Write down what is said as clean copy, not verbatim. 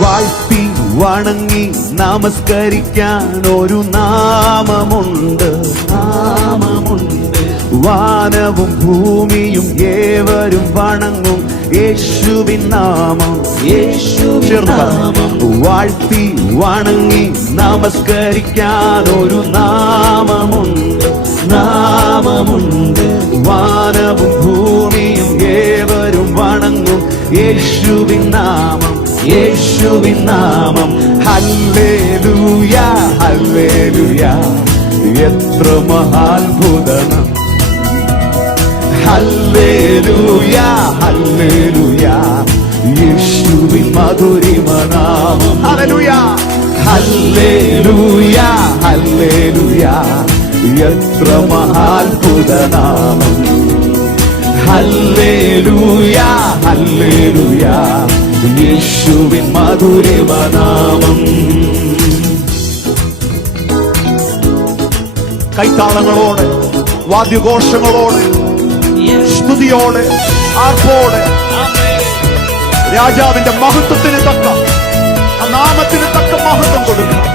വാഴ്ത്തി വണങ്ങി നമസ്കരിക്കാൻ ഒരു നാമമുണ്ട്, വാനവും ഭൂമിയും ഏവരും വണങ്ങും യേശുവിൻ നാമം, യേശുവിൻ നാമം. വാഴ്ത്തി വണങ്ങി നമസ്കരിക്കാൻ ഒരു നാമമുണ്ട്, വാനവും ഭൂമിയും ഏവരും വണങ്ങും യേശുവിൻ നാമം, യേശുവിൻ നാമം. ഹല്ലേലൂയ ഹല്ലേലൂയ, എത്ര മഹാത്ഭുതം. ഹല്ലേലൂയ ഹല്ലേലൂയ, യേശുവിൻ മധുരിമ നാമം. ഹല്ലേലൂയ ഹല്ലേലൂയ ഹല്ലേലൂയ, എത്ര മഹാത്ഭുത നാമം. ഹല്ലേലൂയ ഹല്ലേലൂയ, യേശുവിൻ മധുരിമ നാമം. കൈത്താളങ്ങളോടെ, വാദ്യഘോഷങ്ങളോടെ, സ്തുതിയോടെ, ആർപ്പോടെ രാജാവിന്റെ മഹത്വത്തിന് തക്ക, ആ നാമത്തിന് തക്ക മഹത്വം കൊടുക്കണം.